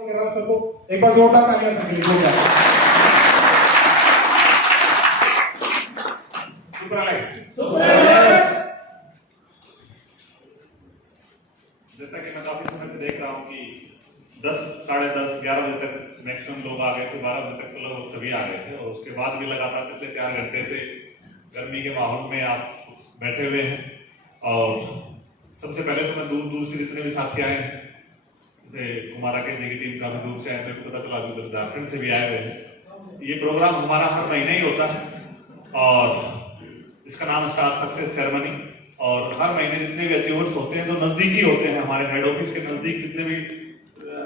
सबको एक बार जोरदार तालियां सबके लिए हो गया। जैसा कि मैं काफी समय से देख रहा हूँ कि 10, साढ़े 10, 11 बजे तक मैक्सिमम लोग आ गए थे, 12 बजे तक तो लगभग सभी आ गए थे और उसके बाद भी लगातार पिछले 4 घंटे से गर्मी के माहौल में आप बैठे हुए हैं। और सबसे पहले तो मैं दूर दूर से जितने भी साथी आए हैं, जैसे कुमारा के जी की टीम काफी दूर से आए, मेरे को पता चला कि उधर झारखंड से भी आए हुए हैं। ये प्रोग्राम हमारा हर महीने ही होता है और इसका नाम स्टार सक्सेस सेरेमनी। और हर महीने जितने भी अचीवर्स होते हैं, जो नजदीकी होते हैं, हमारे हेड ऑफिस के नजदीक जितने भी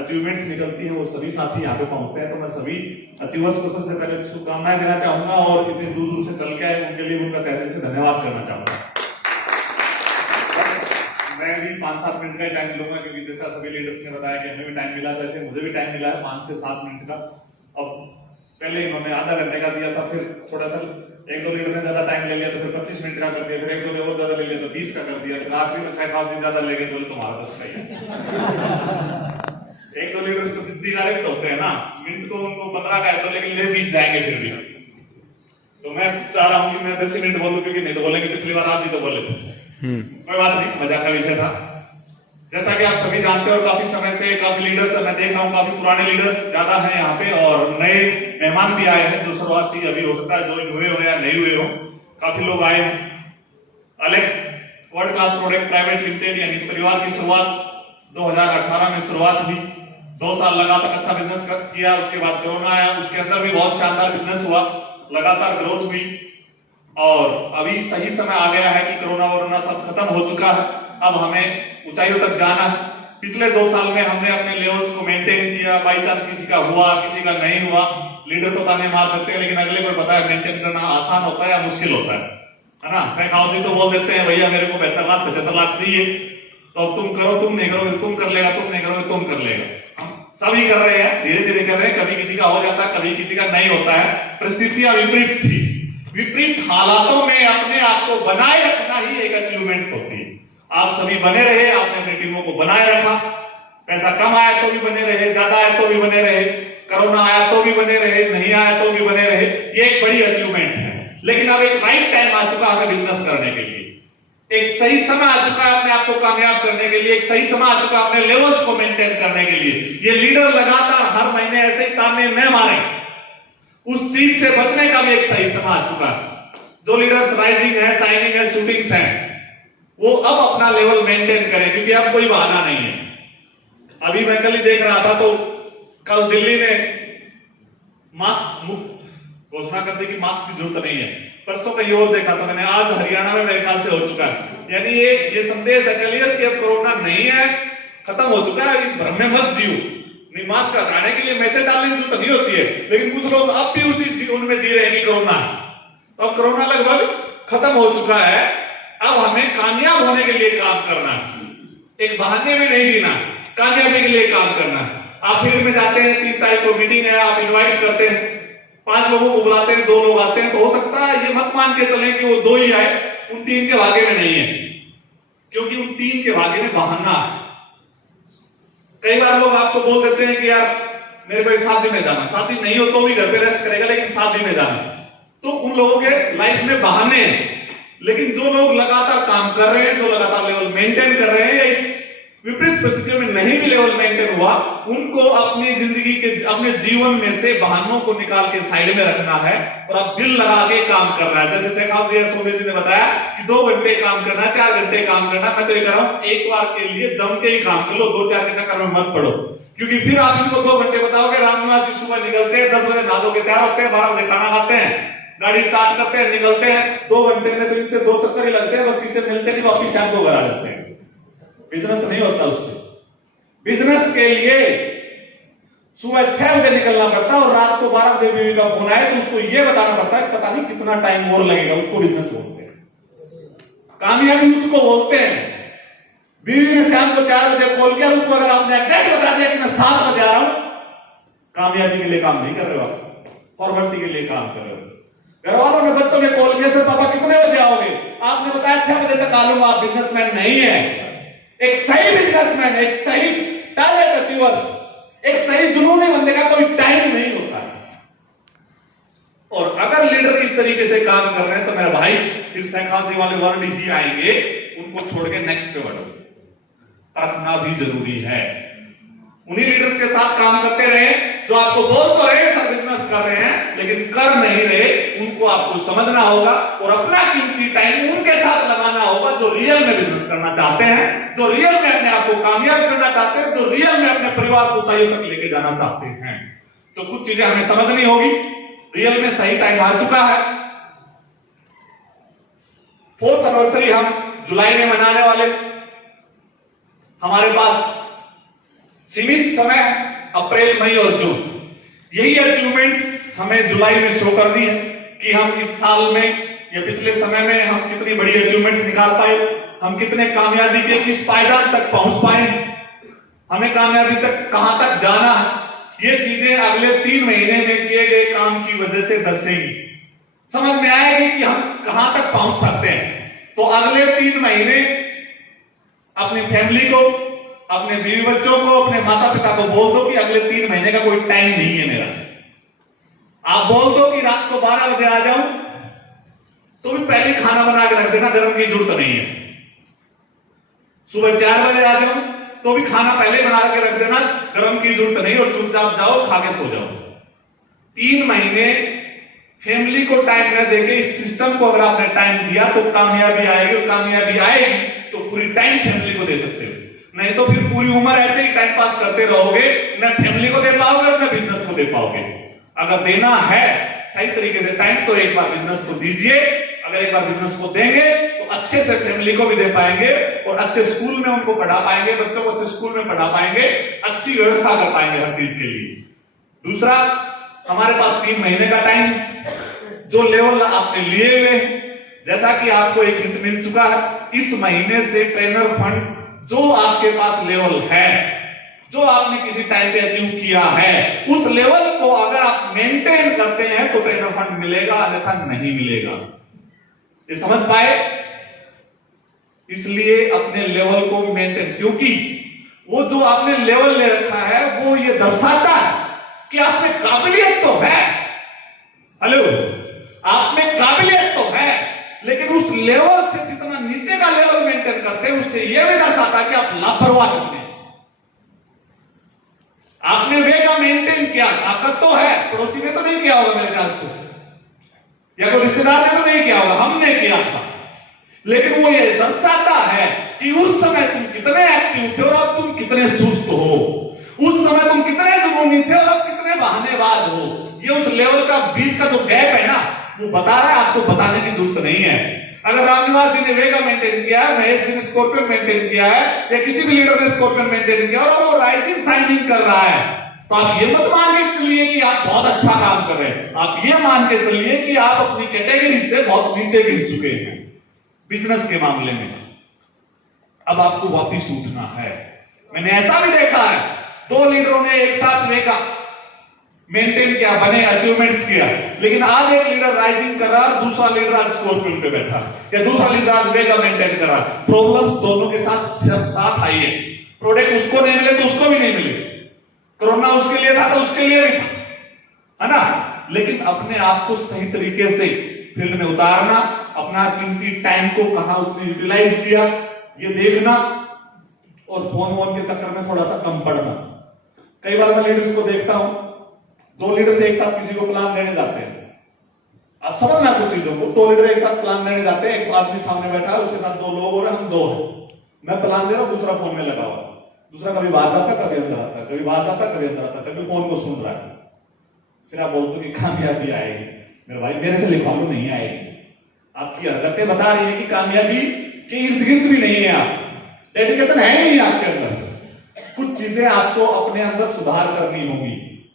अचीवमेंट्स निकलती हैं, वो सभी साथी यहाँ पे पहुंचते हैं। तो मैं सभी अचीवर्स को सबसे पहले तो शुभकामनाएं देना चाहूंगा और इतने दूर दूर से चल के आए उनके लिए उनका तहे दिल से धन्यवाद करना चाहूंगा। मैं भी 5-7 मिनट का ही टाइम लूंगा, क्योंकि जैसा सभी लीडर्स ने बताया कि हमें भी टाइम मिला, जैसे मुझे भी टाइम मिला है 5 से 7 मिनट का। अब पहले इन्होंने आधा घंटे का दिया था, फिर थोड़ा सा 1-2 लीडर ने ज्यादा टाइम ले लिया तो फिर 25 मिनट का कर दिया, फिर 1-2 ने और ज्यादा ले लिया तो 20 का कर दिया, फिर आखिरी में शायद जी ज्यादा ले गए बोले तुम्हारा 10 का ही। 1-2 लीडर्स तो जिद्दी डायरेक्ट होते हैं ना, मिनट को उनको 15 का है तो लेकिन ले 20 जाएंगे फिर भी। तो मैं चाह रहा हूँ कि मैं 10 मिनट बोलूं, क्योंकि नहीं तो बोलेंगे पिछली बार आप भी तो बोले थे। कोई बात नहीं, मजाक का विषय था। जैसा कि आप सभी जानते हो, काफी समय से काफी लीडर्स मैं देख रहा हूँ, काफी पुराने लीडर्स ज्यादा हैं यहाँ पे और नए मेहमान भी आए हैं, जो शुरुआत चीज अभी हो सकता है ज्वाइन हुए हो या नहीं हुए हो, काफी लोग आए हैं। Alex world class product private limited, यानी इस परिवार की शुरुआत 2018 में शुरुआत हुई। 2 साल लगातार अच्छा बिजनेस किया, उसके बाद कोरोना आया, उसके अंदर भी बहुत शानदार बिजनेस हुआ, लगातार ग्रोथ हुई और अभी सही समय आ गया है कि कोरोना वोरोना सब खत्म हो चुका है। अब हमें ऊंचाइयों तक जाना है। पिछले 2 साल में हमने अपने लेवल्स को मेंटेन किया, बाई चांस किसी का हुआ किसी का नहीं हुआ, लीडर तो ताने मार देते हैं, लेकिन अगले को पता है मेंटेन करना आसान होता है या मुश्किल होता है ना। शेखावत जी तो बोल देते हैं भैया मेरे को 75 लाख चाहिए, तो अब तुम करो, तुम नहीं करोगे तुम कर लेगा, तुम नहीं करोगे तुम कर लेगा। हम सभी कर रहे हैं, धीरे धीरे कर रहे हैं, कभी किसी का हो जाता है, कभी किसी का नहीं होता है। परिस्थितियां विपरीत थी, विपरीत हालातों में अपने आप को बनाए रखना ही एक अचीवमेंट होती है। आप सभी बने रहे, आपने अपनी टीमों को बनाए रखा, पैसा कम आया तो भी बने रहे, ज्यादा आया तो भी बने रहे, कोरोना आया तो भी बने रहे, नहीं आया तो भी बने रहे, ये एक बड़ी अचीवमेंट है। लेकिन अब एक राइट टाइम आ चुका है बिजनेस करने के लिए, एक सही समय आ चुका है अपने आप को कामयाब करने के लिए, एक सही समय आ चुका है अपने लेवल्स को मेंटेन करने के लिए। ये लीडर लगातार हर महीने ऐसे ही ताने न मारे, उस चीज से बचने का भी एक सही समय आ चुका है। जो लीडर्स राइजिंग है, शाइनिंग है, शूटिंग्स हैं, वो अब अपना लेवल मेंटेन करें, क्योंकि अब कोई बहाना नहीं है। अभी मैं कल ही देख रहा था तो कल दिल्ली ने मास्क मुक्त घोषणा कर दी कि मास्क की जरूरत नहीं है। परसों कहीं और देखा था मैंने, आज हरियाणा में मेरे ख्याल से हो चुका है। यानी ये संदेश है क्लियर कि अब कोरोना नहीं है, खत्म हो चुका है, इस भ्रम में मत जियो। नहीं, मास्क हटाने के लिए मैसेज डालने की जरूरत नहीं होती है, लेकिन कुछ लोग अब भी उसी जीवन में जी रहे हैं कि कोरोना है। तो अब कोरोना लगभग खत्म हो चुका है, अब हमें कामयाब होने के लिए काम करना है, एक बहाने में नहीं जीना, कामयाबी के लिए काम करना है। आप फील्ड में जाते हैं, 3 तारीख को मीटिंग है, आप इनवाइट करते हैं, 5 लोगों को बुलाते हैं, 2 लोग आते हैं, तो हो सकता है ये मत मान के चलें कि वो 2 ही आए, उन 3 के भाग्य में नहीं है, क्योंकि उन 3 के भाग्य में बहाना है। कई बार लोग आपको बोल देते हैं कि यार मेरे को शादी में जाना, शादी नहीं हो तो भी घर पे रेस्ट करेगा, लेकिन शादी में जाना, तो उन लोगों के लाइफ में बहाने हैं। लेकिन जो लोग लगातार काम कर रहे हैं, जो लगातार लेवल मेंटेन कर रहे हैं, इस विपरीत परिस्थितियों में नहीं भी लेवल मेंटेन हुआ, उनको अपनी जिंदगी के, अपने जीवन में से बहानों को निकाल के साइड में रखना है और अब दिल लगा के काम करना है। जैसे शेखावत जी, सोमे जी ने बताया कि 2 घंटे काम करना, 4 घंटे काम करना, मैं तो ये कह रहा हूं एक बार के लिए जम के ही काम कर लो, 2-4 के चक्कर में मत पड़ो, क्योंकि फिर आप इनको 2 घंटे बताओगे। रामनिवास जी सुबह निकलते हैं, 10 बजे नहा धो के तैयार होते हैं, 12 बजे खाना खाते हैं, गाड़ी स्टार्ट करते हैं, निकलते हैं, 2 घंटे में तो इनसे 2 चक्कर ही लगते हैं, बस किसी से मिलते नहीं, वापिस शाम को घर आ जाते हैं। बिजनेस नहीं होता उससे। बिजनेस के लिए सुबह 6 बजे निकलना पड़ता है और रात को 12 बजे बीवी का फोन आए तो उसको यह बताना पड़ता है पता नहीं कितना टाइम और लगेगा, उसको बिजनेस बोलते हैं। कामयाबी उसको बोलते हैं। बीवी ने शाम को 4 बजे कॉल किया, उसको अगर आपने एग्जैक्ट बता दिया कि मैं 7 बजे आ रहा हूं, कामयाबी के लिए काम नहीं कर रहे हो आप, फॉर्मेलिटी के लिए काम कर रहे हो। घर वालों ने, बच्चों ने कॉल किया, सर पापा कितने बजे आओगे? आपने बताया 6 बजे तक आ लूंगा। आप बिजनेसमैन नहीं है। एक सही बिजनेसमैन, एक सही टैलेंट अचीवर्स, एक सही कर रहे हैं तो मेरे भाई फिर साइकोलॉजी वाले वर्ड ही आएंगे, उनको छोड़ के नेक्स्ट पे बढ़ो। परखना भी जरूरी है। उन्हीं लीडर्स के साथ काम करते रहे जो आपको बोल तो रहे सब बिजनेस कर रहे हैं लेकिन कर नहीं रहे, उनको आपको समझना होगा और अपना कीमती टाइम उनके साथ लगाना होगा जो रियल में बिजनेस करना चाहते हैं, जो रियल में अपने आप को कामयाब करना चाहते हैं, जो रियल में अपने परिवार को ऊंचाइयों तक लेके जाना चाहते हैं। तो कुछ चीजें हमें समझनी होगी। रियल में सही टाइम आ चुका है। 4th एनिवर्सरी हम जुलाई में मनाने वाले। हमारे पास सीमित समय अप्रैल, मई और जून, यही अचीवमेंट्स हमें जुलाई में शो करनी है कि हम इस साल में या पिछले समय में हम कितनी बड़ी अचीवमेंट्स निकाल पाए, हम कितने कामयाबी के किस पायदान तक पहुंच पाए, हमें कामयाबी तक कहां तक जाना है। ये चीजें अगले 3 महीने में किए गए काम की वजह से दर्शेंगी, समझ में आएगी कि हम कहां तक पहुंच सकते हैं। तो अगले 3 महीने अपनी फैमिली को, अपने बीवी बच्चों को, अपने माता पिता को बोल दो कि अगले 3 महीने का कोई टाइम नहीं है मेरा। आप बोल दो कि रात को 12 बजे आ जाऊं तो भी पहले खाना बना के रख देना, गर्म की जरूरत नहीं है। सुबह 4 बजे आ जाऊं तो भी खाना पहले बना के रख देना, गर्म की जरूरत नहीं, और चुपचाप जाओ, खा के सो जाओ। 3 महीने फैमिली को टाइम न देके इस सिस्टम को अगर आपने टाइम दिया तो कामयाबी आएगी, और कामयाबी आएगी तो पूरी टाइम फैमिली को दे सकते हो। नहीं तो फिर पूरी उम्र ऐसे ही टाइम पास करते रहोगे, न फैमिली को दे पाओगे और न बिजनेस को दे पाओगे। अगर देना है सही तरीके से टाइम तो एक बार बिजनेस को दीजिए। अगर एक बार बिजनेस को देंगे तो अच्छे से फैमिली को भी दे पाएंगे और अच्छे स्कूल में उनको पढ़ा पाएंगे, बच्चों को अच्छे स्कूल में पढ़ा पाएंगे, अच्छी व्यवस्था कर पाएंगे हर चीज के लिए। दूसरा, हमारे पास 3 महीने का टाइम, जो लेवल आपने लिए हुए, जैसा कि आपको एक हिंट मिल चुका है, इस महीने से ट्रेनर फंड जो आपके पास लेवल है, जो आपने किसी टाइम पे अचीव किया है, उस लेवल को अगर आप मेंटेन करते हैं तो ट्रेनर फंड मिलेगा, अन्यथा नहीं मिलेगा। ये समझ पाए? इसलिए अपने लेवल को मेंटेन, क्योंकि वो जो आपने लेवल ले रखा है वो ये दर्शाता है कि आप में काबिलियत तो है। हेलो, आप में काबिलियत तो है, लेकिन उस लेवल से जितना नीचे का लेवल मेंटेन करते हैं उससे यह भी दर्शाता है कि आप लापरवाह कितने। आपने वे का मेंटेन किया, ताकत तो है, पड़ोसी ने तो नहीं किया होगा मेरे ख्याल से, या कोई रिश्तेदार ने तो नहीं किया होगा, हमने किया था। लेकिन वो ये दर्शाता है कि उस समय तुम कितने एक्टिव थे और अब तुम कितने सुस्त हो, उस समय तुम कितने जुनूनी थे और अब कितने बहानेबाज हो। ये उस लेवल का बीच का जो गैप है ना, वो बता रहा है, आपको बताने की जरूरत नहीं है। अगर रामनिवास जी ने वेगा मेंटेन किया है, महेश जी ने स्कॉर्पियन मेंटेन किया है, या किसी भी लीडर ने स्कॉर्पियन मेंटेन किया और वो राइजिंग साइनिंग कर रहा है, तो आप ये मत मान के चलिए कि आप बहुत अच्छा काम कर रहे हैं। आप ये मान के चलिए कि आप अपनी कैटेगरी से बहुत नीचे गिर चुके हैं बिजनेस के मामले में। अब आपको वापिस उठना है। मैंने ऐसा भी देखा है, 2 लीडरों ने एक साथ वेगा मेंटेन किया, बने अचीवमेंट्स किया, लेकिन आज एक लीडर राइजिंग कर रहा है, दूसरा लीडर आज स्कॉर्पियन पे बैठा, या दूसरा लीडर आज वेगा मेंटेन कर रहा है। प्रॉब्लम्स दोनों के साथ आई है। प्रोडक्ट उसको नहीं मिले तो उसको भी नहीं मिले, कोरोना उसके लिए था तो उसके लिए भी था, है ना। लेकिन अपने आप को सही तरीके से फील्ड में उतारना, अपना कीमती टाइम को कहां उसने यूटिलाइज किया, ये देखना, और फोन के चक्कर में थोड़ा सा कम पड़ना। कई बार मैं लीडर्स को देखता हूं, 2 लीडर्स एक साथ किसी को प्लान देने जाते हैं। आप समझना कुछ चीजों को, 2 लीडर एक साथ प्लान देने जाते हैं, एक आदमी सामने बैठा है, उसके साथ 2 लोग हो रहे हैं, हम 2 हैं। मैं प्लान दे रहा हूं, दूसरा फोन में लगा हुआ, दूसरा कभी बाहर जाता, कभी अंदर आता, कभी बाहर जाता, कभी अंदर आता, कभी फोन को सुन रहा है। फिर आप बोलते हो कि कामयाबी आएगी। मेरे भाई, मेरे से लिखवा लो, नहीं आएगी। आपकी हरकतें बता रही है कि कामयाबी के इर्द गिर्द भी नहीं है, आप डेडिकेशन है ही नहीं आपके अंदर। कुछ चीजें आपको अपने अंदर सुधार करनी होगी,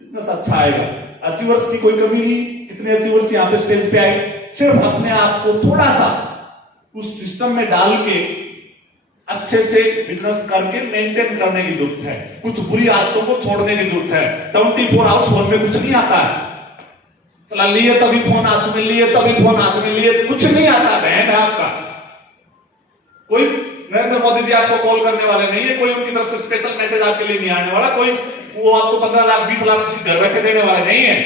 बिजनेस अच्छा आएगा। अचीवर्स की कोई कमी नहीं। कितने अचीवर्स यहाँ पे स्टेज पे आए, सिर्फ अपने आप को थोड़ा सा उस सिस्टम में डाल के अच्छे से बिजनेस करके मेंटेन करने की जरूरत है। कुछ बुरी आदतों को छोड़ने की जरूरत है। 24 आवर्स फोन में कुछ नहीं आता है। चला लिए तभी फोन हाथ में, लिए तभी फोन हाथ में, लिए कुछ नहीं आता। बहन है आपका, कोई नरेंद्र मोदी जी आपको कॉल करने वाले नहीं है, कोई उनकी तरफ से स्पेशल मैसेज आपके लिए नहीं आने वाला, कोई वो आपको 15 लाख 20 लाख घर बैठे देने वाले नहीं है।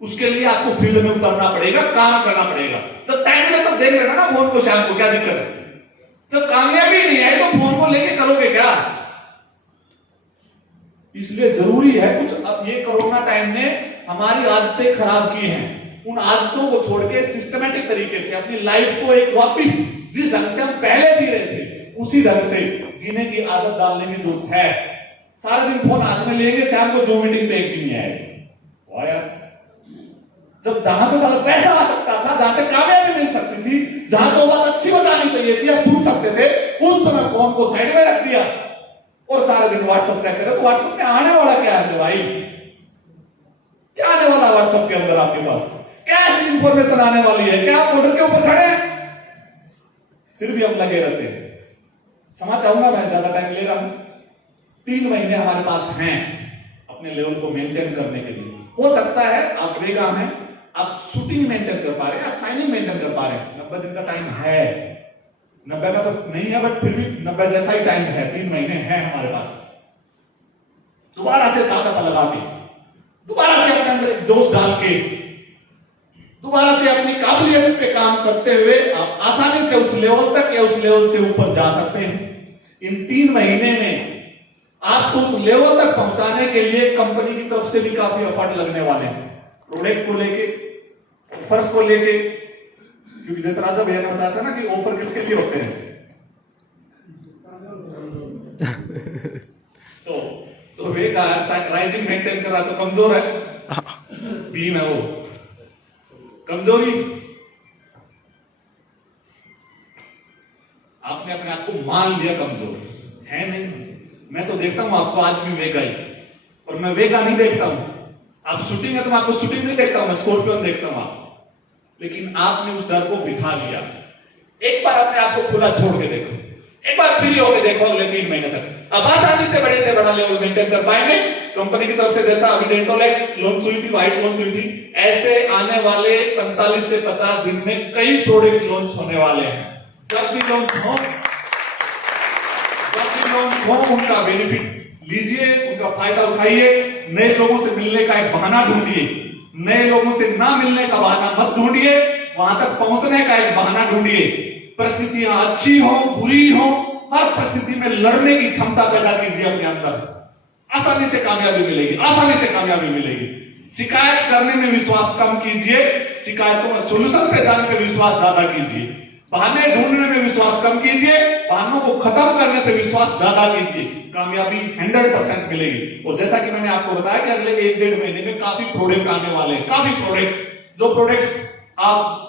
उसके लिए आपको फील्ड में उतरना पड़ेगा, काम करना पड़ेगा। जब टाइम मिले तो देख लेना ना फोन को शाम को, क्या दिक्कत है। जब कामयाबी नहीं आई तो फोन को लेके करोगे क्या। इसलिए जरूरी है कुछ। अब ये कोरोना टाइम ने हमारी आदतें खराब की हैं, उन आदतों को छोड़ के सिस्टमेटिक तरीके से अपनी लाइफ को एक वापिस जिस ढंग से हम पहले जी रहे थे उसी ढंग से जीने की आदत डालने की जरूरत है। सारा दिन फोन हाथ में लेंगे, शाम को जो मीटिंग पे एक भी नहीं आएगा। यार जब जहां से सारा पैसा आ सकता था, जहां से कामयाबी मिल सकती थी, जहां तो बात अच्छी बतानी चाहिए थी या सुन सकते थे, उस समय फोन को साइड में रख दिया और सारा दिन व्हाट्सएप चेक करे। तो व्हाट्सएप में आने वाला क्या है भाई, क्या आने वाला व्हाट्सएप के अंदर आपके पास, क्या ऐसी इंफॉर्मेशन आने वाली है? क्या आप बॉर्डर के ऊपर खड़े हैं फिर भी हम लगे रहते हैं। क्षमा चाहूंगा, मैं ज्यादा टाइम ले रहा हूं। 3 महीने हमारे पास हैं अपने लेवल को मेंटेन करने के लिए। हो सकता है आप वेगा हैं, आप शूटिंग मेंटेन कर पा रहे हैं, आप साइनिंग मेंटेन कर पा रहे हैं। 90 दिन का टाइम है, 90 का तो नहीं है बट फिर भी 90 जैसा ही टाइम है। 3 महीने हैं हमारे पास। दोबारा से ताकत लगा के, दोबारा से अपने अंदर एक जोश डाल के, दोबारा से अपनी काबिलियत पे काम करते हुए आप आसानी से उस लेवल तक या उस लेवल से ऊपर जा सकते हैं। इन 3 महीने में आपको उस लेवल तक पहुंचाने के लिए कंपनी की तरफ से भी काफी एफर्ट लगने वाले हैं, प्रोडक्ट को लेके, ऑफर्स को लेके। क्योंकि जैसे राजा भैया ने बताया था ना कि ऑफर किसके लिए होते हैं, तो वे का राइजिंग मेंटेन करा तो कमजोर है, बीम है वो कमजोरी। आपने अपने आप को मान लिया कमजोर है नहीं। मैं तो देखता हूं आपको आज भी वेगा ही, और मैं वेगा नहीं देखता हूं। आप शूटिंग है तो मैं आपको शूटिंग नहीं देखता हूं, मैं स्कॉर्पियन देखता हूं आप। लेकिन आपने उस डर को बिठा लिया। एक बार अपने आप को खुला छोड़ के देखो, एक बार फ्री होकर देखो अगले 3 महीने तक। अब आसानी से बड़े से बड़ा लेवल मेंटेन कर पाएंगे। कंपनी की तरफ से जैसा अभी डेंटोलेक्स लॉन्च हुई थी, व्हाइट लॉन्च हुई थी, ऐसे आने वाले 45 से 50 दिन में कई प्रोडक्ट लॉन्च होने वाले हैं। जब भी लॉन्च हो उनका बेनिफिट लीजिए, उनका फायदा उठाइए। नए लोगों से मिलने का एक बहाना ढूंढिए, नए लोगों से ना मिलने का बहाना मत ढूंढिए, वहां तक पहुंचने का एक बहाना ढूंढिए। परिस्थितियां अच्छी हो बुरी हो, हर परिस्थिति में लड़ने की क्षमता पैदा कीजिए अपने अंदर। आसानी से कामयाबी मिलेगी, आसानी से कामयाबी मिलेगी। शिकायत करने में विश्वास कम कीजिए, शिकायतों में सोल्यूशन पे जाने पे विश्वास ज्यादा कीजिए। बहाने ढूंढने में विश्वास कम कीजिए, बहानों को खत्म करने पे विश्वास ज्यादा कीजिए। कामयाबी 100% मिलेगी। और जैसा कि मैंने आपको बताया कि अगले 1-1.5 महीने में काफी प्रोडक्ट आने वाले हैं, काफी प्रोडक्ट्स। जो प्रोडक्ट्स आप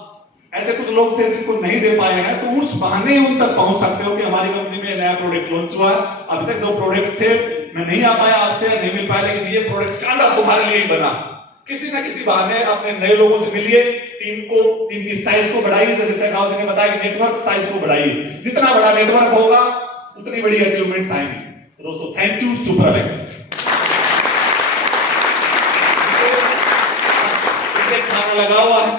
ऐसे कुछ लोग थे जिनको नहीं दे पाए हैं, तो उस बहाने उन तक पहुंच सकते हो कि हमारी कंपनी में नया प्रोडक्ट लॉन्च हुआ। अभी तक जो प्रोडक्ट्स थे मैं नहीं आ पाया आपसे, नहीं मिल पाया, लेकिन ये प्रोडक्ट शानदार तुम्हारे लिए ही बना। किसी ना किसी बहाने अपने नए लोगों से मिलिए, टीम की साइज को बढ़ाइए। जैसे सहगाव जी ने बताया कि नेटवर्क साइज को बढ़ाइए। जितना बड़ा नेटवर्क होगा उतनी बड़ी अचीवमेंट्स आएंगी। तो दोस्तों थैंक यू सुपरलेक्स। खाना लगा हुआ है।